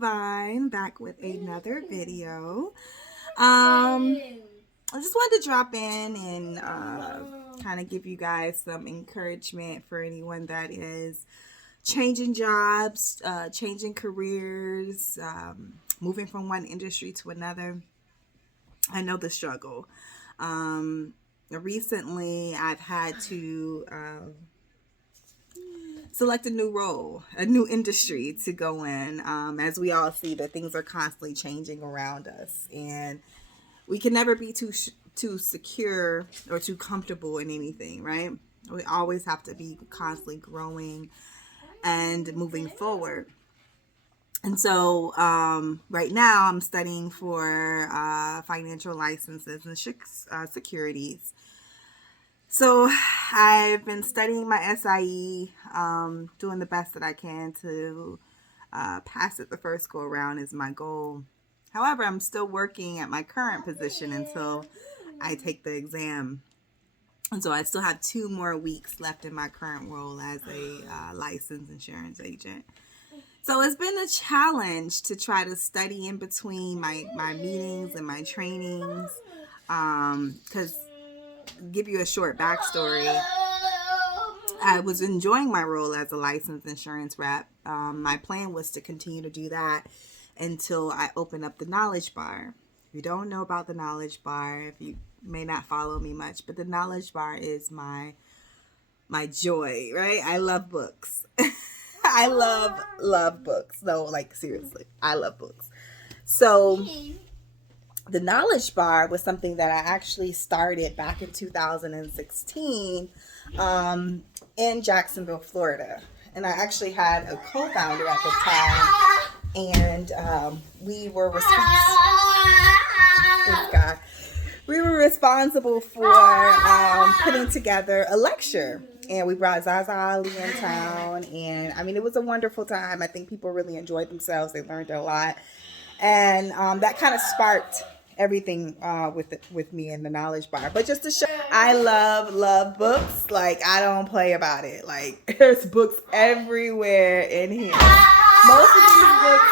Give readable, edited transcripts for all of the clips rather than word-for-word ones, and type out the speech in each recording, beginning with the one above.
Divine, back with another video. I just wanted to drop in and kind of give you guys some encouragement for anyone that is changing jobs, changing careers, moving from one industry to another. I know the struggle. Recently, I've had to select a new role, a new industry to go in. As we all see that things are constantly changing around us, and we can never be too secure or too comfortable in anything, right? We always have to be constantly growing and moving forward. And so right now I'm studying for financial licenses and securities. So I've been studying my SIE, doing the best that I can to pass it the first go around is my goal. However, I'm still working at my current position until I take the exam. And so I still have 2 more weeks left in my current role as a licensed insurance agent. So it's been a challenge to try to study in between my meetings and my trainings. Because give you a short backstory, I was enjoying my role as a licensed insurance rep. My plan was to continue to do that until I open up the knowledge bar. If you don't know about the knowledge bar, if you may not follow me much, but the knowledge bar is my joy, right? I love books. I love books. No, like seriously, I love books. So the knowledge bar was something that I actually started back in 2016 in Jacksonville, Florida. And I actually had a co-founder at the time, and we were responsible for putting together a lecture. And we brought Zaza Ali in town, and I mean, it was a wonderful time. I think people really enjoyed themselves. They learned a lot, and that kind of sparked everything with me in the knowledge bar. But just to show, I love books. Like, I don't play about it. Like, there's books everywhere in here. Most of these books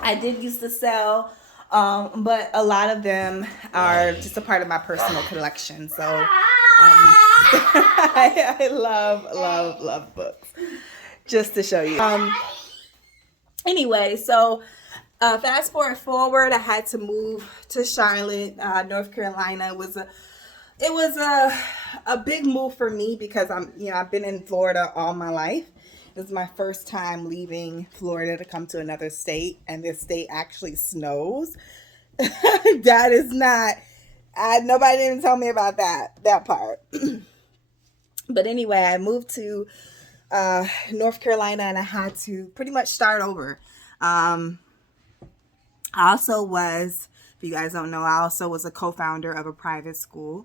I did used to sell, but a lot of them are just a part of my personal collection. So I love books. Just to show you. Anyway, so fast forward, I had to move to Charlotte, North Carolina. It was a big move for me because I've been in Florida all my life. This is my first time leaving Florida to come to another state, and this state actually snows. That is not. Nobody didn't tell me about that part. But anyway, I moved to North Carolina, and I had to pretty much start over. I also was, if you guys don't know, I also was a co-founder of a private school,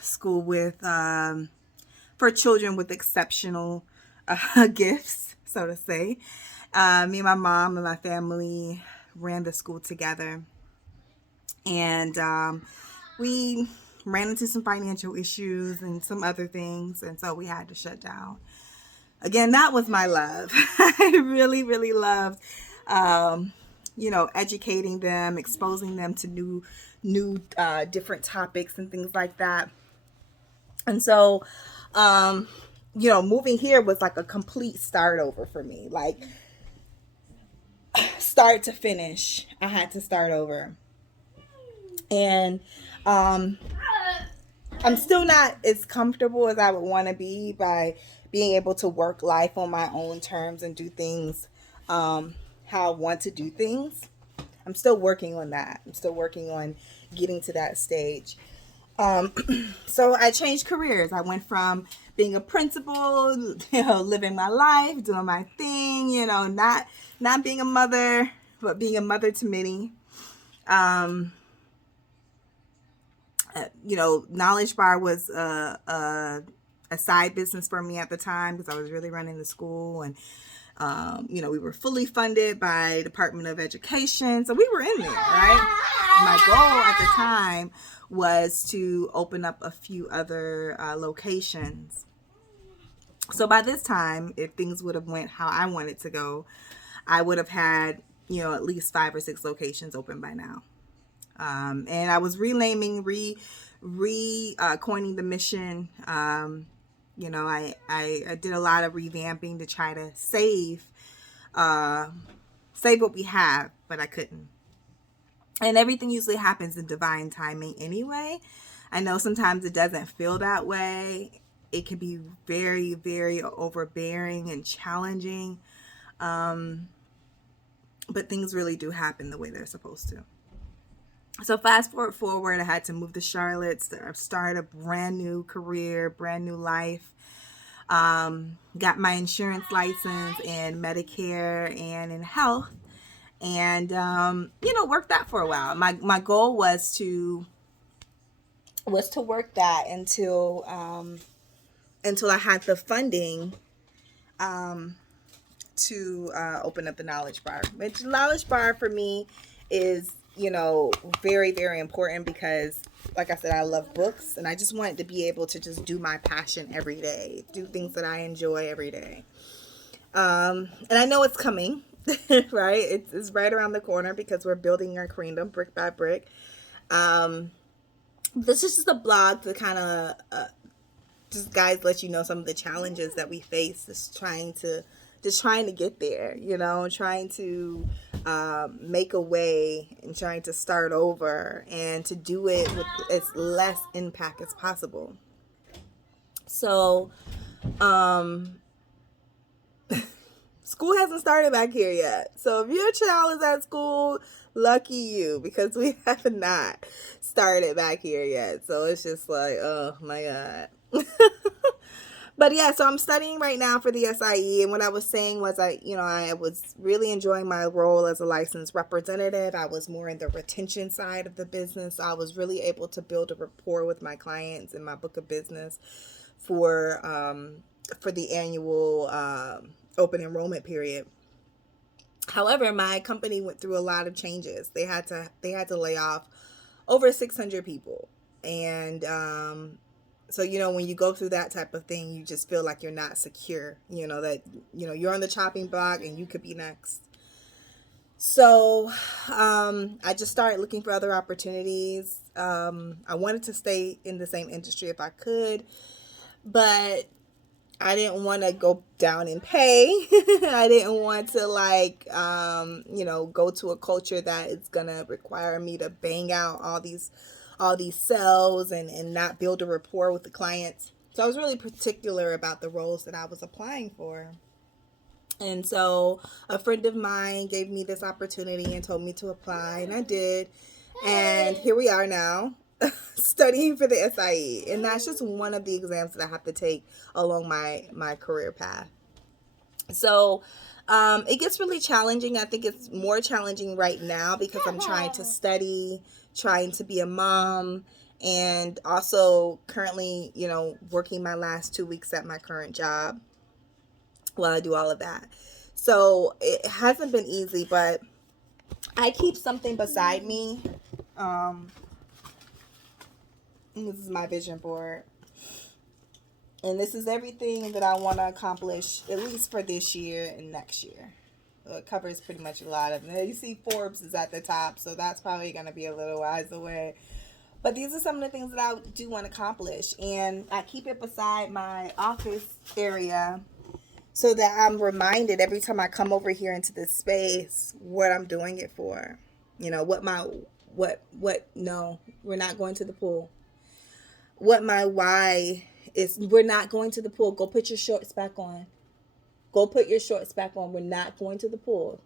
school with for children with exceptional gifts, so to say. Me and my mom and my family ran the school together, and we ran into some financial issues and some other things, and so we had to shut down. Again, that was my love. I really loved educating them, exposing them to new different topics and things like that. And so moving here was like a complete start over for me. Like, start to finish, I had to start over. And I'm still not as comfortable as I would want to be by being able to work life on my own terms and do things how I want to do things. I'm still working on that. I'm still working on getting to that stage. So I changed careers. I went from being a principal, living my life, doing my thing, not being a mother, but being a mother to many. Knowledge Bar was a side business for me at the time because I was really running the school, and we were fully funded by Department of Education, so we were in there, right? My goal at the time was to open up a few other locations. So by this time, if things would have went how I wanted to go, I would have had, at least 5 or 6 locations open by now. And I was renaming, coining the mission. I did a lot of revamping to try to save what we have, but I couldn't. And everything usually happens in divine timing anyway. I know sometimes it doesn't feel that way. It can be very, very overbearing and challenging. But things really do happen the way they're supposed to. So fast forward, I had to move to Charlotte, start a brand new career, brand new life. Got my insurance license in Medicare and in health, and worked that for a while. My goal was to work that until I had the funding to open up the knowledge bar. Which knowledge bar for me is very, very important because, like I said, I love books and I just wanted to be able to just do my passion every day, do things that I enjoy every day. And I know it's coming, right? It's right around the corner because we're building our kingdom brick by brick. This is just a blog to kind of just guys let you know some of the challenges that we face, just trying to get there, trying to make a way and trying to start over and to do it with as less impact as possible. So, school hasn't started back here yet. So if your child is at school, lucky you, because we have not started back here yet. So it's just like, oh my God. But yeah, so I'm studying right now for the SIE, and what I was saying was I was really enjoying my role as a licensed representative. I was more in the retention side of the business. I was really able to build a rapport with my clients in my book of business for the annual open enrollment period. However, my company went through a lot of changes. They had to lay off over 600 people, and so, when you go through that type of thing, you just feel like you're not secure, that, you're on the chopping block and you could be next. So I just started looking for other opportunities. I wanted to stay in the same industry if I could, but I didn't want to go down in pay. I didn't want to go to a culture that is going to require me to bang out all these sales and not build a rapport with the clients. So I was really particular about the roles that I was applying for. And so a friend of mine gave me this opportunity and told me to apply, and I did. And here we are now studying for the SIE. And that's just one of the exams that I have to take along my career path. So it gets really challenging. I think it's more challenging right now because I'm trying to study, trying to be a mom, and also currently, working my last 2 weeks at my current job while I do all of that. So it hasn't been easy, but I keep something beside me. This is my vision board. And this is everything that I want to accomplish, at least for this year and next year. So it covers pretty much a lot of them. You see Forbes is at the top, so that's probably going to be a little while away. But these are some of the things that I do want to accomplish. And I keep it beside my office area so that I'm reminded every time I come over here into this space what I'm doing it for. No, we're not going to the pool. What my why is, we're not going to the pool. Go put your shorts back on. Go put your shorts back on. We're not going to the pool.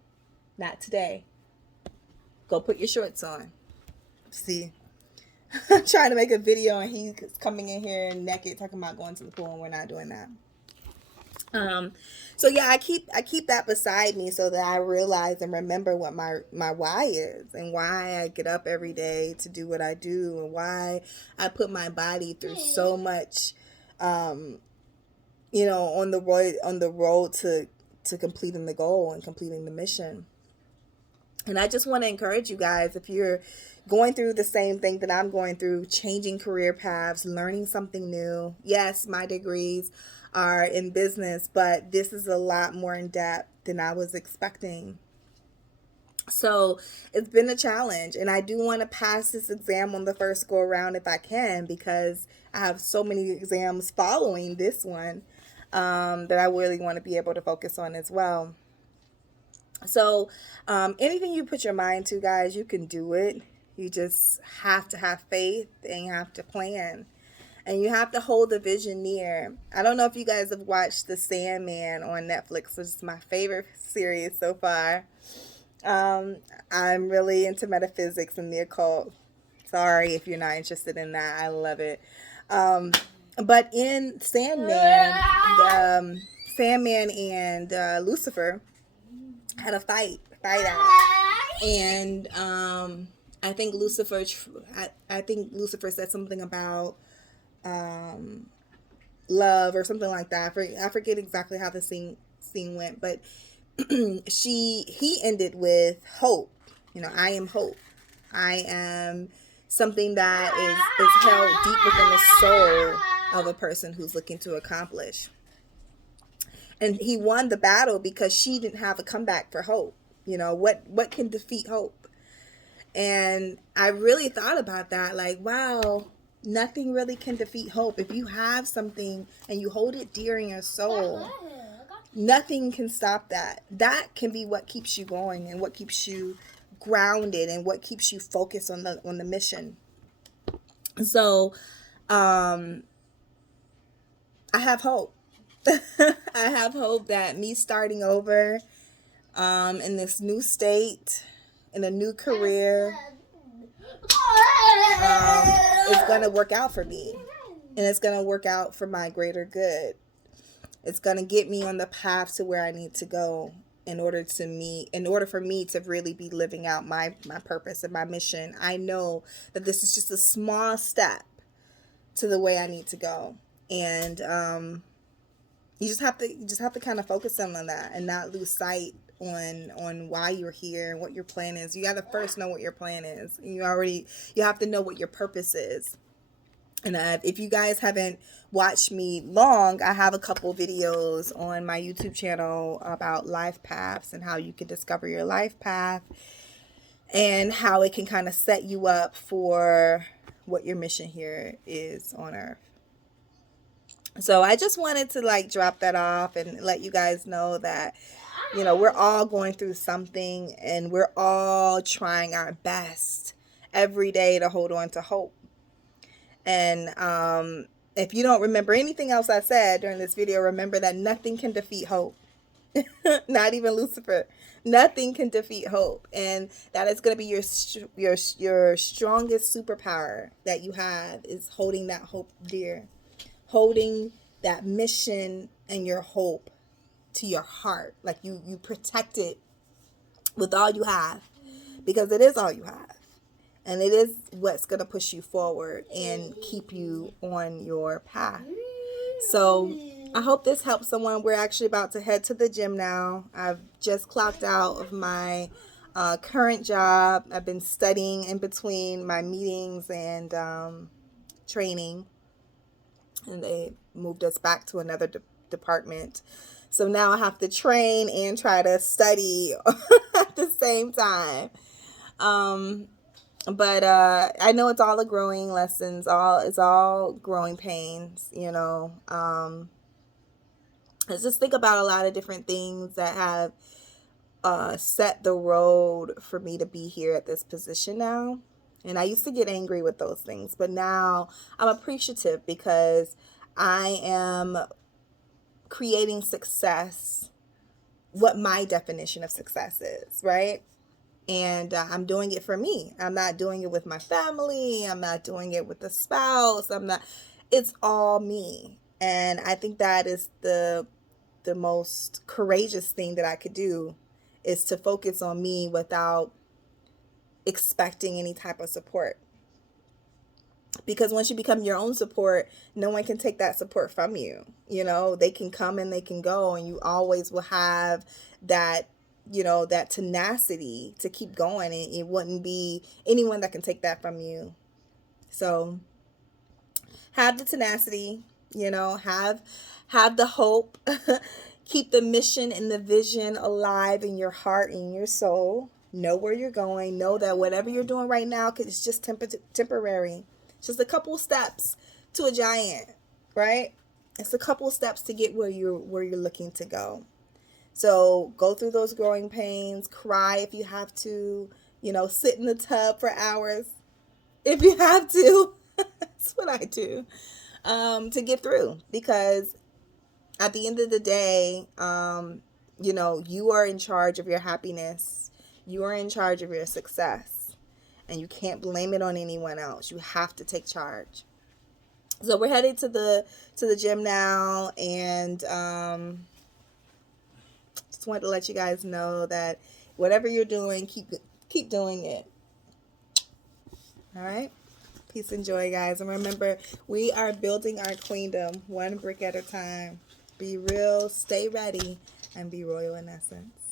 Not today. Go put your shorts on. See, I'm trying to make a video and he's coming in here naked talking about going to the pool, and we're not doing that. So yeah, I keep that beside me so that I realize and remember what my why is, and why I get up every day to do what I do, and why I put my body through so much, on the road to completing the goal and completing the mission. And I just want to encourage you guys, if you're going through the same thing that I'm going through, changing career paths, learning something new. Yes, my degrees are in business, but this is a lot more in depth than I was expecting. So it's been a challenge, and I do want to pass this exam on the first go around if I can, because I have so many exams following this one, that I really want to be able to focus on as well. So, anything you put your mind to, guys, you can do it. You just have to have faith, and you have to plan, and you have to hold the vision near. I don't know if you guys have watched The Sandman on Netflix, which is my favorite series so far. Um, I'm really into metaphysics and the occult. Sorry if you're not interested in that. I love it. Um, but in Sandman and Lucifer had a fight out, and I think I think Lucifer said something about um, love or something like that. I forget exactly how the scene went, but he ended with hope. You know, I am hope. I am something that is held deep within the soul of a person who's looking to accomplish. And he won the battle because she didn't have a comeback for hope. You know, what can defeat hope? And I really thought about that, like, wow, nothing really can defeat hope. If you have something and you hold it dear in your soul, nothing can stop that. That can be what keeps you going, and what keeps you grounded, and what keeps you focused on the mission. So I have hope. I have hope that me starting over in this new state, in a new career, is going to work out for me. And it's going to work out for my greater good. It's going to get me on the path to where I need to go in order for me to really be living out my purpose and my mission. I know that this is just a small step to the way I need to go. And you just have to kind of focus on that and not lose sight on why you're here and what your plan is. You got to first know what your plan is. You have to know what your purpose is. And if you guys haven't watched me long, I have a couple videos on my YouTube channel about life paths and how you can discover your life path and how it can kind of set you up for what your mission here is on Earth. So I just wanted to drop that off and let you guys know that, we're all going through something, and we're all trying our best every day to hold on to hope. And if you don't remember anything else I said during this video, remember that nothing can defeat hope. Not even Lucifer. Nothing can defeat hope. And that is going to be your strongest superpower that you have, is holding that hope dear. Holding that mission and your hope to your heart. Like you protect it with all you have, because it is all you have. And it is what's going to push you forward and keep you on your path. So I hope this helps someone. We're actually about to head to the gym now. I've just clocked out of my current job. I've been studying in between my meetings and training. And they moved us back to another department. So now I have to train and try to study at the same time. But I know it's all a growing lessons. It's all growing pains, Let's just think about a lot of different things that have set the road for me to be here at this position now. And I used to get angry with those things, but now I'm appreciative because I am creating success, what my definition of success is, right? And I'm doing it for me. I'm not doing it with my family. I'm not doing it with a spouse. It's all me. And I think that is the most courageous thing that I could do, is to focus on me without expecting any type of support. Because once you become your own support, no one can take that support from you. They can come and they can go, and you always will have that, that tenacity to keep going. And it wouldn't be anyone that can take that from you. So have the tenacity, have the hope, keep the mission and the vision alive in your heart and your soul. Know where you're going. Know that whatever you're doing right now, cause it's just temporary. It's just a couple steps to a giant, right? It's a couple steps to get where you're looking to go. So go through those growing pains. Cry if you have to. Sit in the tub for hours if you have to. That's what I do, to get through, because at the end of the day, you are in charge of your happiness. You are in charge of your success, and you can't blame it on anyone else. You have to take charge. So we're headed to the gym now, and just wanted to let you guys know that whatever you're doing, keep doing it. All right. Peace and joy, guys. And remember, we are building our queendom one brick at a time. Be real, stay ready, and be royal in essence.